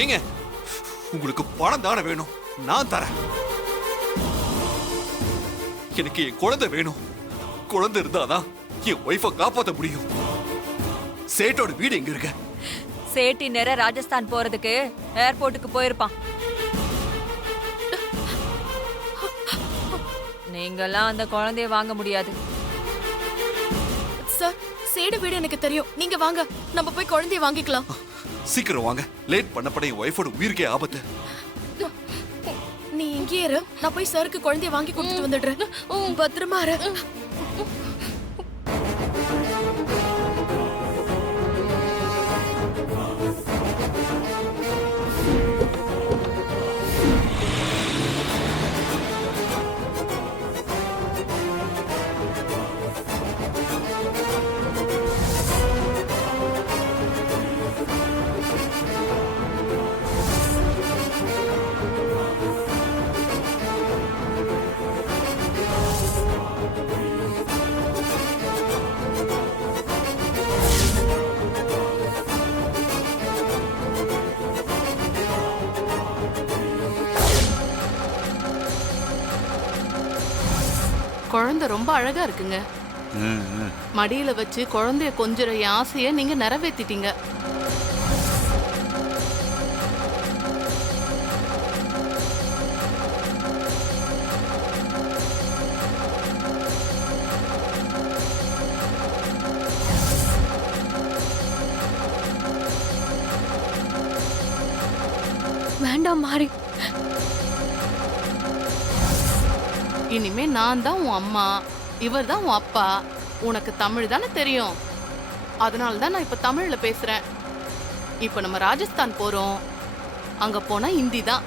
ஏங்க உங்களுக்கு பணம் தானே வேணும், நான் தரேன். எனக்கு என் குழந்தை வேணும். குழந்தை இருந்தாதான் என் ஒய்ஃபை காப்பாற்ற முடியும். சேட்டோட வீடு எங்க இருக்க? சேட்டி நேர ராஜஸ்தான் போறதுக்கு ஏர்போர்ட்டுக்கு போயிருப்பான். நீங்கெல்லாம் அந்த குழந்தைய வாங்க முடியாது. சார், சேடு வீடு எனக்கு தெரியும். நீங்க வாங்க, நம்ம போய் குழந்தைய வாங்கிக்கலாம். சீக்கிரம் வாங்க, லேட் பண்ணப்பட என் ஒய்ஃபோட உயிருக்கே ஆபத்து. நீ இங்கே இரு, நான் போய் சாருக்கு குழந்தைய வாங்கி கொடுத்துட்டு வந்துடுறேன். பத்திரமா இரு. குழந்தை ரொம்ப அழகா இருக்குங்க. மடியில வச்சு குழந்தைய கொஞ்சற ஆசைய நீங்க நிறைவேத்திட்டீங்க. வேண்டாம் மாறி. இனிமே நான் தான் உன் அம்மா, இவர் தான் உன் அப்பா. உனக்கு தமிழ் தானே தெரியும், அதனால தான் நான் இப்ப தமிழ்ல பேசுறேன். இப்ப நம்ம ராஜஸ்தான் போறோம், அங்க போனா ஹிந்தி தான்.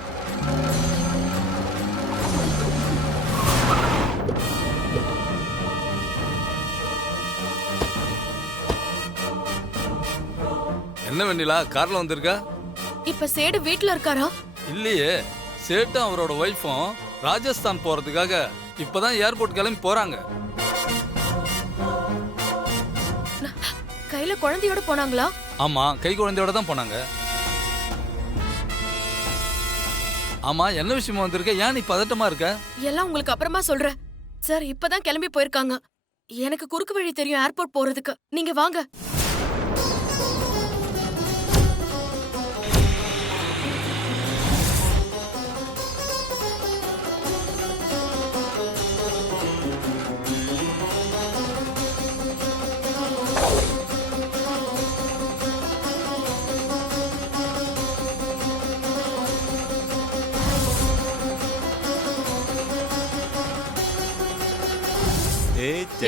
என்ன வெண்ணிலா, கார்ல வந்திருக்கா? இப்ப சேடு வீட்ல இருக்காரா? இல்லையே, சேட்டும் அவரோட ஒய்ஃபும் ராஜஸ்தான் போறதுக்காக இப்பதான் ஏர்போர்ட் கிளம்பி போறாங்க. கையில குழந்தையோட போனாங்களா? ஆமா, கை குழந்தையோட தான் போனாங்க. ஆமா, என்ன விஷயமா வந்திருக்க? ஏன் நீ பதட்டமா இருக்க? எல்லாம் உங்களுக்கு அப்புறமா சொல்றேன். சார், இப்பதான் கிளம்பி போயிருக்காங்க. எனக்கு குறுக்கு வழி தெரியும் ஏர்போர்ட் போறதுக்கு. நீங்க வாங்க.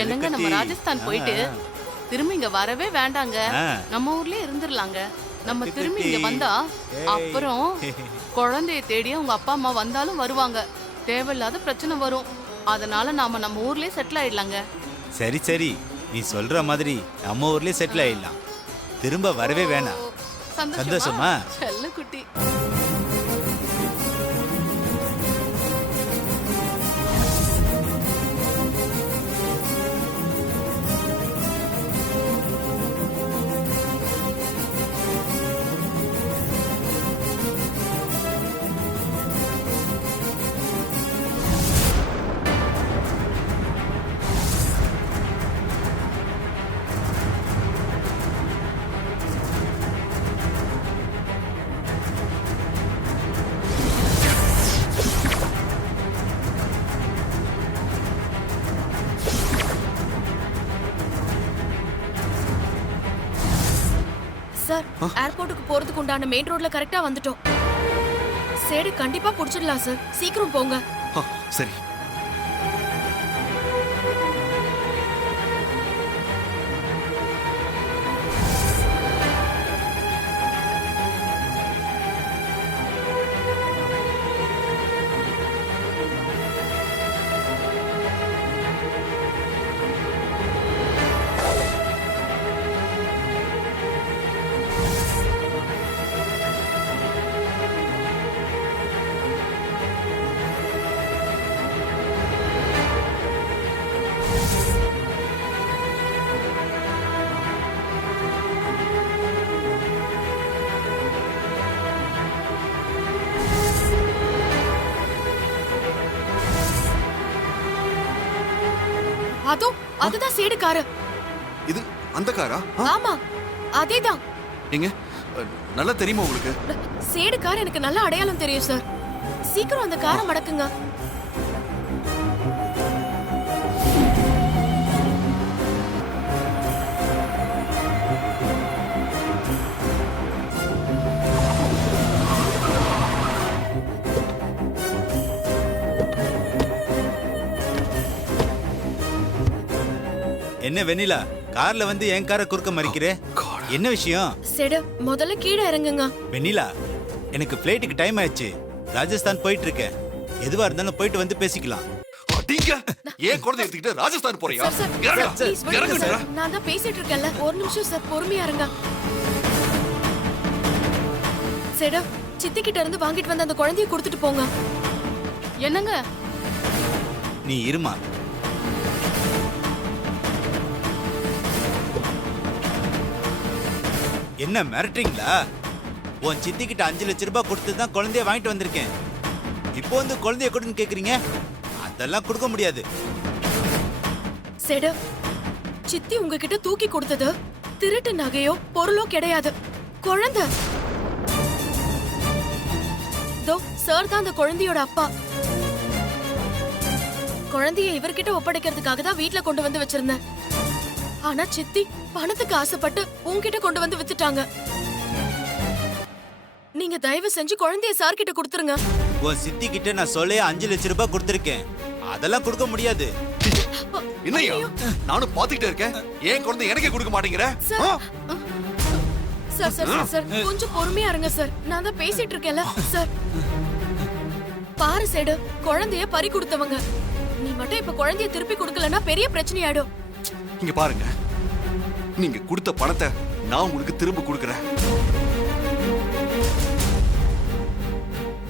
என்னங்க, நம்ம ராஜஸ்தான் போயிட்டு திரும்பி இங்க வரவே வேண்டாங்க. நம்ம ஊர்லயே இருந்துடலாங்க. நம்ம திரும்பி இங்க வந்தா அப்புறம் குழந்தைய தேடி உங்க அப்பா அம்மா வந்தாலும் வருவாங்க. தேவையில்லாத பிரச்சனை வரும். அதனால நாம நம்ம ஊர்லயே செட்டில் ஆயிடலாங்க. சரி சரி, நீ சொல்ற மாதிரி நம்ம ஊர்லயே செட்டில் ஆயிடலாம். திரும்ப வரவே வேணாம். சந்தோஷமா? செல்ல குட்டி. சார், ஏர்போர்ட்டுக்கு போறதுக்கு உண்டான மெயின் ரோட்ல கரெக்டா வந்துட்டோம். சேடு கண்டிப்பா புடிச்சிடலாம் சார். சீக்கிரம் போங்க. சரி. அதோ அதுதான் சேடு காரு. இது அந்த காரா? ஆமா அதேதான். எங்க நல்லா தெரியுமா உங்களுக்கு? சேடு கார் எனக்கு நல்ல அடையாளம் தெரியும் சார். சீக்கிரம் அந்த காரை மடக்குங்க. என்ன வெண்ணிலா, கார்ல வந்து என் காரை குறுக்க மறிக்கிறே? என்ன விஷயம்? சேடு முதல்ல கீழே இறங்குங்க. வெண்ணிலா, எனக்கு ஃபிளைட்டுக்கு டைம் ஆயிடுச்சு. ராஜஸ்தான் போயிட்டு இருக்கேன். எதுவா இருந்தாலும் போயிட்டு வந்து பேசிக்கலாம். அடிங்க. ஏன் குழந்தை எடுத்துக்கிட்டு ராஜஸ்தான் போறியா? Sir sir இறங்குடா. ப்ளீஸ் விடுங்க இறங்குடா. சார். நான் தான் பேசிட்டு இருக்கேன்ல. ஒரு நிமிஷம் சார், பொறுமையா இருங்க. சேடு சித்தி கிட்ட இருந்து வாங்கிட்டு வந்த அந்த குழந்தையை கொடுத்துட்டு போங்க. என்னங்க? நீ இருமா. என்ன மிரட்டுறீங்களா? உன் சித்தி கிட்ட 5 லட்சம் ரூபாய் கொடுத்து தான் குழந்தைய வாங்கிட்டு வந்திருக்கேன். இப்போ வந்து குழந்தைய கொடுன்னு கேக்குறீங்க? அதெல்லாம் கொடுக்க முடியாது. சேடு சித்தி உங்ககிட்ட தூக்கி கொடுத்தது திருட்டு நகையோ பொருளோ கிடையாது, குழந்தை. தோ சார் தான் அந்த குழந்தையோட அப்பா. குழந்தைய இவர்கிட்ட ஒப்படைக்கிறதுக்காக தான் வீட்ல கொண்டு வந்து வச்சிருந்தேன். ஆனா சித்தி பணத்துக்கு ஆசைப்பட்டு உன்கிட்ட கொண்டு வந்து வித்துட்டாங்க. நீங்க தயவு செஞ்சு குழந்தைய சார் கிட்ட கொடுத்துருங்க. உன் சித்தி கிட்ட நான் சொல்ல 5 லட்சம் ரூபாய் கொடுத்திருக்கேன். அதெல்லாம் கொடுக்க முடியாது. என்னையா? நானும் பாத்துக்கிட்டே இருக்கேன். ஏன் குழந்தை எனக்கே கொடுக்க மாட்டேங்கிற? சார். ஆ? சார் சார் சார் சார் கொஞ்சம் பொறுமையா இருங்க சார். நான் தான் பேசிட்டு இருக்கேன்ல சார். பாரு சேடு, குழந்தைய பறி கொடுத்தவங்க. நீ மட்டும் இப்ப குழந்தைய திருப்பி கொடுக்கலன்னா பெரிய பிரச்சனை ஆயிடும். இங்க பாருங்க, நீங்க கொடுத்த பணத்தை நான் உங்களுக்கு திரும்ப கொடுக்கறேன்.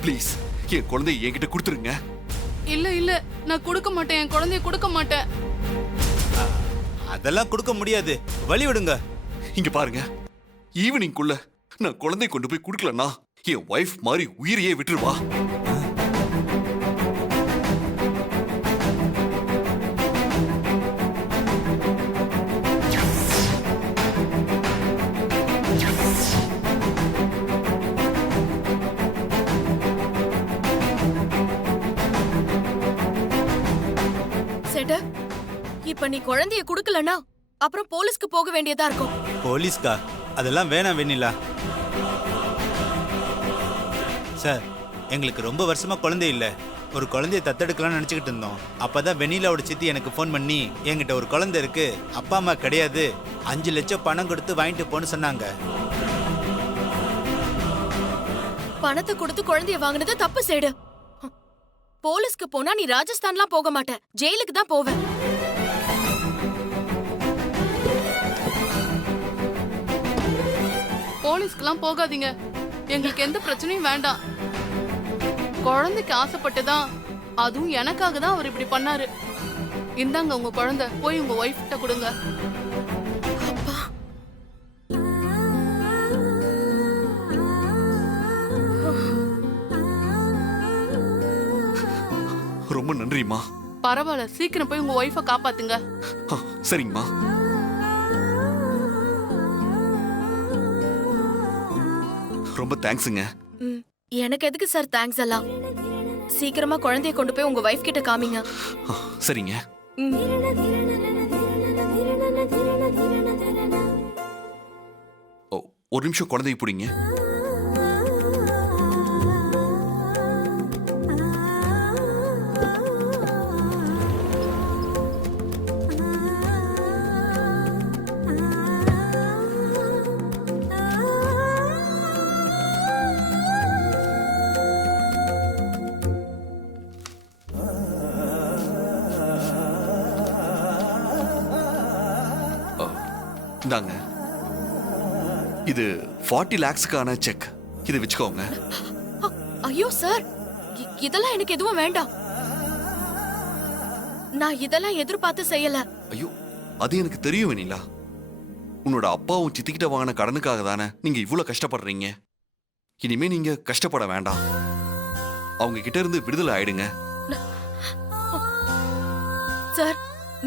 ப்ளீஸ் என் குழந்தையை என்கிட்ட கொடுத்துருங்க. இல்ல இல்ல, நான் கொடுக்க மாட்டேன். என் குழந்தைய கொடுக்க மாட்டேன். அதெல்லாம் கொடுக்க முடியாது. வழி விடுங்க. இங்க பாருங்க, ஈவினிங்குள்ள நான் குழந்தையை கொண்டு போய் கொடுக்கலன்னா என் வைஃப் மாதிரி உயிரையே விட்டுருவா. சேடு இப்ப நீ குழந்தைய கொடுக்கலன்னா அப்புறம் போலீஸ்க்கு போக வேண்டியதா இருக்கும். போலீஸ்கா? அதெல்லாம் வேணாம் வெண்ணிலா. சார், எங்களுக்கு ரொம்ப வருஷமா குழந்தை இல்ல. ஒரு குழந்தைய தத்தெடுக்கலாம்னு நினைச்சுக்கிட்டு இருந்தோம். அப்பதான் வெண்ணிலாவோட சித்தி எனக்கு ஃபோன் பண்ணி என்கிட்ட ஒரு குழந்தை இருக்கு, அப்பா அம்மா கிடையாது, 5 லட்சம் பணம் கொடுத்து வாங்கிட்டு போன்னு சொன்னாங்க. பணத்தை கொடுத்து குழந்தைய வாங்குனது தப்பு சேடு. போலீஸ்க்கு போனா நீ ராஜஸ்தான்லாம் போக மாட்ட, ஜெயிலுக்கு தான் போவ. போலீஸ்க்குலாம் போகாதீங்க. எங்களுக்கு எந்த பிரச்சனையும் வேண்டாம். குழந்தைக்கு ஆசைப்பட்டுதான், அதுவும் எனக்காக தான் அவர் இப்படி பண்ணாரு. இந்தாங்க உங்க குழந்தை, போய் உங்க ஒய்ஃப் கிட்ட கொடுங்க. அப்பா ரொம்ப நன்றிம்மா. பரவாயில்ல, சீக்கிரம் போய் உங்க ஒய்ஃபை காப்பாத்துங்க. சரிங்கம்மா. ரொம்ப தேங்க்ஸுங்க. எனக்கு எதுக்கு சார் தேங்க்ஸ் எல்லாம்? சீக்கிரமா குழந்தைய கொண்டு போய் உங்க வைஃப் கிட்ட காமிங்க. சரிங்க. ஒரு நிமிஷம் குழந்தைய பிடிங்க. இந்தாங்க, இது 40 lakhsக்கான செக். இதை வச்சுக்கோங்க. ஐயோ சார், இதெல்லாம் எனக்கு எதுவும் வேண்டாம். நான் இதெல்லாம் எதிர்பார்த்து செய்யல. ஐயோ, அது எனக்கு தெரியும் வெண்ணிலா. உன்னோட அப்பாவும் சித்திக்கிட்ட வாங்கின கடனுக்காக தானே நீங்க இவ்வளவு கஷ்டப்படுறீங்க. இனிமே நீங்க கஷ்டப்பட வேண்டாம். அவங்க கிட்ட இருந்து விடுதலை ஆயிடுங்க. சார்,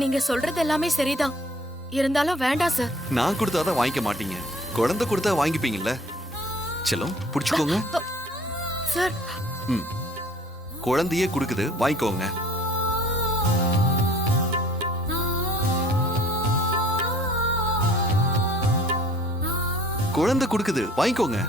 நீங்க சொல்றது எல்லாமே சரிதான். இருந்தாலும் வேண்டாம் சார். நான் கொடுத்தாதான் வாங்கிக்க மாட்டீங்க, குழந்தை கொடுத்தா வாங்கிப்பீங்கல்ல. செல்லம் புடிச்சுக்கோங்க. சார் ம், குழந்தையே கொடுக்குது, வாங்கிக்கோங்க. குழந்தை கொடுக்குது, வாங்கிக்கோங்க.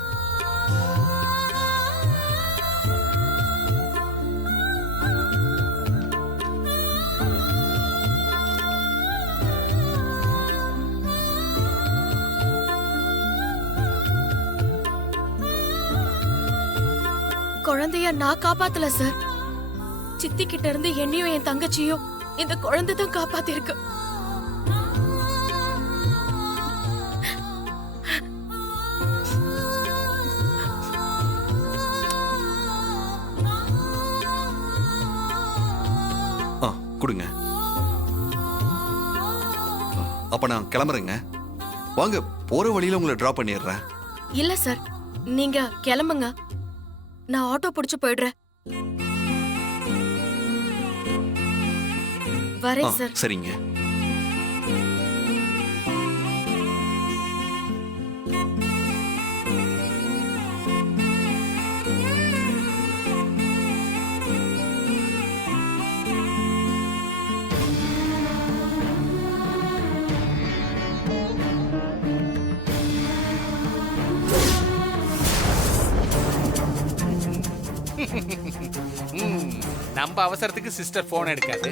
குழந்தைய நான் காப்பாத்தல சார். சித்தி கிட்ட இருந்து என்னையும் என் தங்கச்சியும் இந்த குழந்தை தான் காப்பாத்திருக்கு. ஆ, கொடுங்க. அப்ப நான் கிளம்புறேங்க. வாங்க, போற வழியில உங்களை டிராப் பண்ணிடுறேன். இல்ல சார், நீங்க கிளம்புங்க. நான் ஆட்டோ பிடிச்சு போயிடுறேன். ஆ, வரேன் சார். சரிங்க. நம்ம அவசரத்துக்கு சிஸ்டர் போன் எடுக்காது.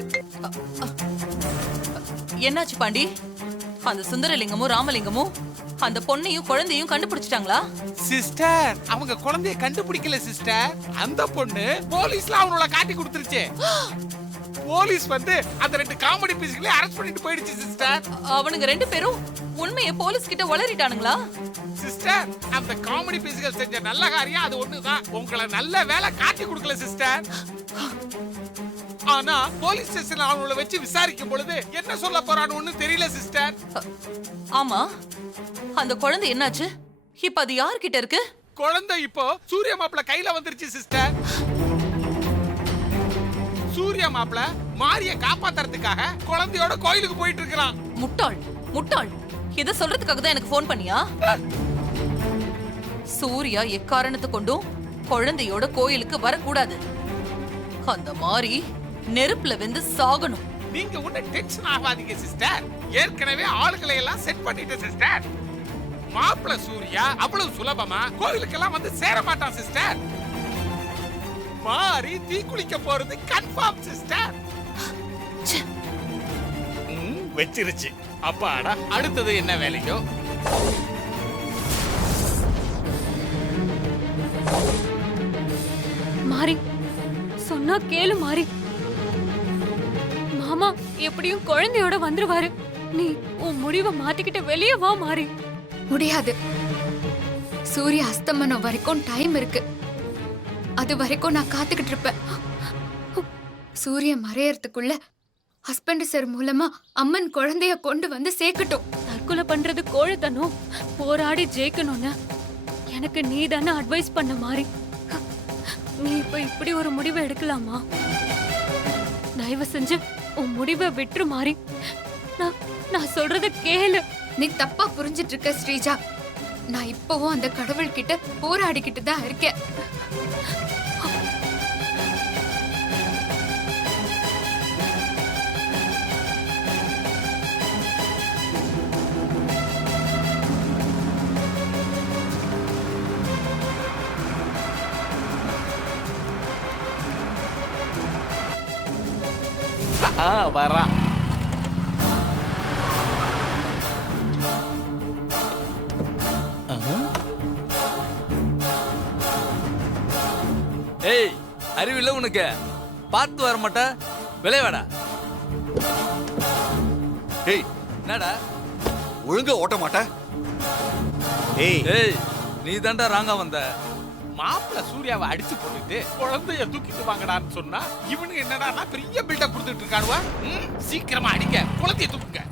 என்னாச்சு பாண்டி? அந்த சுந்தரலிங்கமும் ராமலிங்கமும் அந்த பொண்ணையும் குழந்தையும் கண்டுபிடிச்சிட்டாங்களா? சிஸ்டர், அவங்க குழந்தைய கண்டுபிடிக்கல சிஸ்டர். அந்த பொண்ணு போலீஸ்ல அவனோட காட்டி கொடுத்துருச்சு. போலீஸ் வந்து அந்த 2 காமெடி பீஸ்களை அரெஸ்ட் பண்ணிட்டு போயிடுச்சு சிஸ்டர். அவனுங்க 2 பேரும் உண்மையை போலீஸ் கிட்ட உளறிட்டானுங்களா? சிஸ்டர், அந்த காமெடி பீஸ்கள் செஞ்ச நல்ல காரியம் அது ஒண்ணுதான். உங்களை நல்ல வேலை காட்டி கொடுக்கல சிஸ்டர். ஆனா போலீஸ் ஸ்டேஷன்ல அவங்கள வச்சு விசாரிக்கும் பொழுது என்ன சொல்ல போறான்னு ஒண்ணு தெரியல சிஸ்டர். ஆமா, அந்த குழந்தை என்னாச்சு? இப்ப அது யார்கிட்ட இருக்கு? குழந்தை இப்போ சூரிய மாப்பிள கையில வந்துருச்சு சிஸ்டர். சூரிய மாப்பிள மாரிய காப்பாத்துறதுக்காக குழந்தையோட கோயிலுக்கு போயிட்டு இருக்கான். முட்டாள் முட்டாள், இத சொல்றதுக்காக தான் எனக்கு ஃபோன் பண்ணியா? சூர்யா எக்காரணத்தை கொண்டும் குழந்தையோட கோயிலுக்கு வரக்கூடாது. அந்த மாதிரி நெருப்புல வெந்து சாகணும். நீங்க ஒண்ணு டென்ஷன் ஆகாதீங்க சிஸ்டர். ஏற்கனவே ஆளுகளை எல்லாம் செட் பண்ணிட்டேன் சிஸ்டர். மாப்பிள சூர்யா அவ்வளவு சுலபமா கோயிலுக்கெல்லாம் வந்து சேர மாட்டான் சிஸ்டர். மாறி தீ குளிக்க போறது கன்ஃபார்ம் சிஸ்டர். வெச்சிருச்சு. அப்பாடா, அடுத்தது என்ன வேலையோ? மாறி சொன்னா கேளு மாறி. மாமா எப்படியும் குழந்தையோட வந்துருவாரு. நீ உன் முடிவை மாத்திக்கிட்டு வெளியே வா மாறி. முடியாது. சூரிய அஸ்தமனம் வரைக்கும் டைம் இருக்கு. அது வரைக்கும் நான் காத்துக்கிட்டு இருப்பேன். சூரியன் மறையறதுக்குள்ள ஹஸ்பண்ட் சார் மூலமா அம்மன் குழந்தைய கொண்டு வந்து சேர்க்கட்டும். தற்கொலை பண்றது கோழைத்தனம். போராடி ஜெயிக்கணும்னு எனக்கு நீ தானே அட்வைஸ் பண்ண மாறி. நீ இப்ப இப்படி ஒரு முடிவை எடுக்கலாமா? தயவு செஞ்சு உன் முடிவை விட்டுரு மாறி. நான் சொல்றத கேளு. நீ தப்பா புரிஞ்சிட்டு இருக்க ஸ்ரீஜா. நான் இப்பவும் அந்த கடவுள் கிட்ட போராடிக்கிட்டு தான் இருக்கேன். வரா. ஏய், அறிவில்ல உனக்கு? பார்த்து வர மாட்ட, விளையாடா. ஏய், என்னடா ஒழுங்கா ஓட்ட மாட்ட? ஏய், ஏய், நீ தாண்டா ராங்கா வந்த. மாப்பிள சூர்யாவை அடிச்சு போட்டுட்டு குழந்தைய தூக்கிட்டு வாங்கடான்னு சொன்னா இவனுக்கு என்னடா பெரிய பில்டப் கொடுத்துட்டு இருக்கானுவா. சீக்கிரமா அடிக்க, குழந்தைய தூக்குங்க.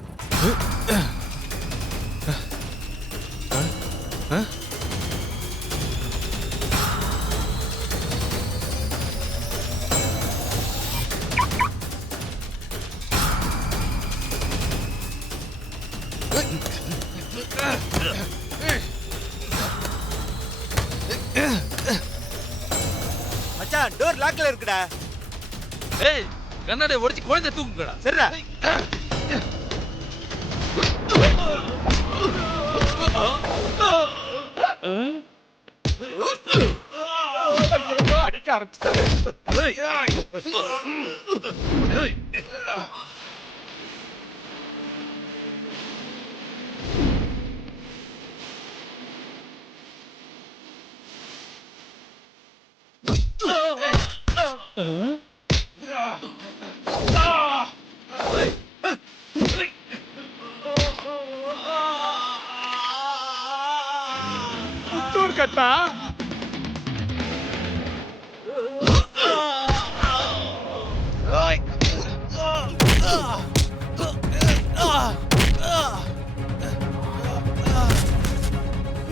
மச்சான் டோர் லாக்ல இருக்குடா. ஏய் கண்ணாடியை உடைச்சு குழந்தை தூக்குங்கடா. சரிடா. அடிக்க ஆரம்பிச்சிட்டாரு. புத்தூர் கட்டா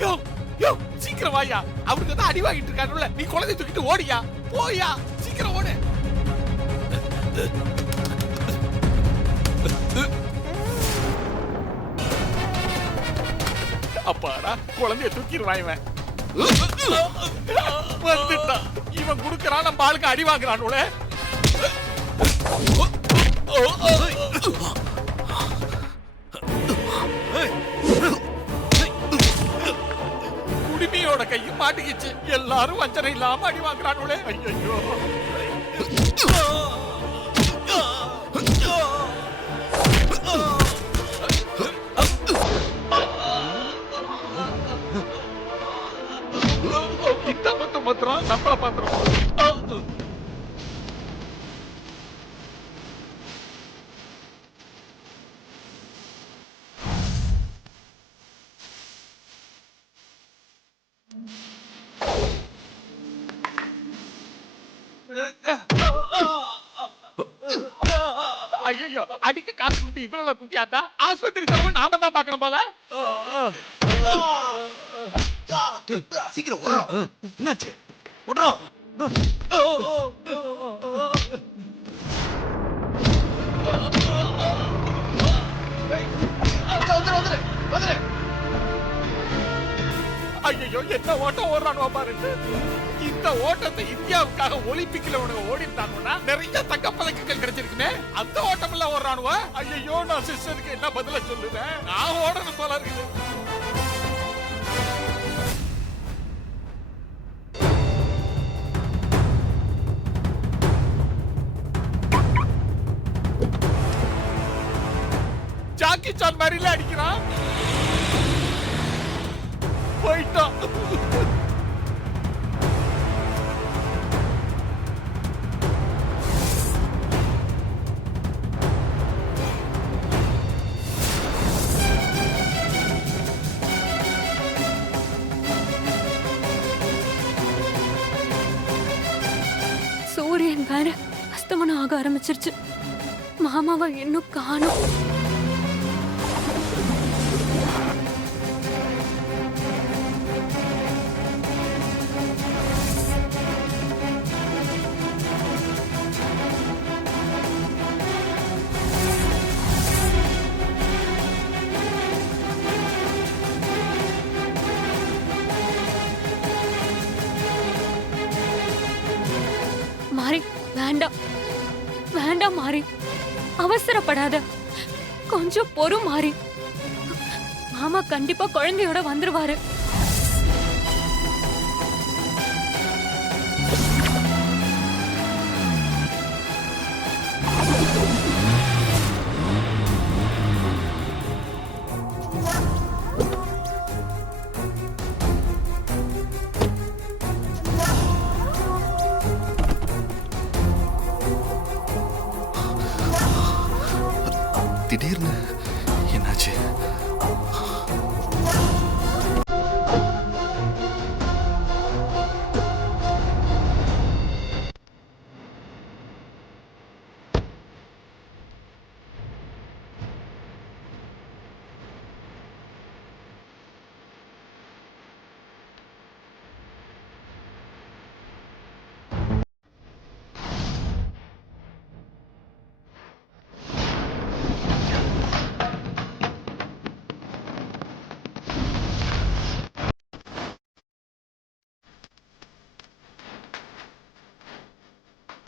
யோ யோ சீக்கிரம் வாயா. அவனுக்கு தான் அடி வாங்கிட்டு இருக்கானுல. நீ குழந்தை தூக்கிட்டு ஓடியா. போயா சீக்கிரம் ஓடு. அப்பாடா குழந்தைய தூக்கிடுவான் இவன். வந்துட்டான். இவன் குடுக்கறான், நம்ம ஆளுக்கு அடி வாங்குறானுல. குடிமையோட கையும் மாட்டிக்கிச்சு. எல்லாரும் வஞ்சனை இல்லாம அடி வாங்குறானுல. ஐயோ மாத்திரம் நம்மள பாத்திரம். ஐயோ அடிக்க காசு குட்டி இவ்வளவு குட்டியாத்தா. ஆஸ்பத்திரி செலவு நாம தான் பார்க்கணும் போல. சீக்கிரம் ஓடு. என்னாச்சு? ஓடுறா. ஐயோ என்ன ஓட்டம் ஓடுறானோ பாரு. இந்த ஓட்டத்தை இந்தியாவுக்காக ஒலிம்பிக்ல உனக்கு ஓடிட்டாங்கன்னா நிறைய தங்கப்பதக்கங்கள் கிடைச்சிருக்குமே. அந்த ஓட்டம் எல்லாம் ஓடுறானுவ. ஐயோ நான் சிஸ்டருக்கு என்ன பதில சொல்லுவேன். நான் ஓடணும் போல இருக்குது. ஜாக்கி சான் மாதிரில அடிக்கிறான். போயிட்டான். சூரியன் வேற அஸ்தமனம் ஆக ஆரம்பிச்சிருச்சு. மாமாவை இன்னும் காணோம். மாறி வேண்டாம் வேண்டாம் மாறி, அவசரப்படாத, கொஞ்சம் பொறு மாறி. மாமா கண்டிப்பா குழந்தையோட வந்துருவாரு.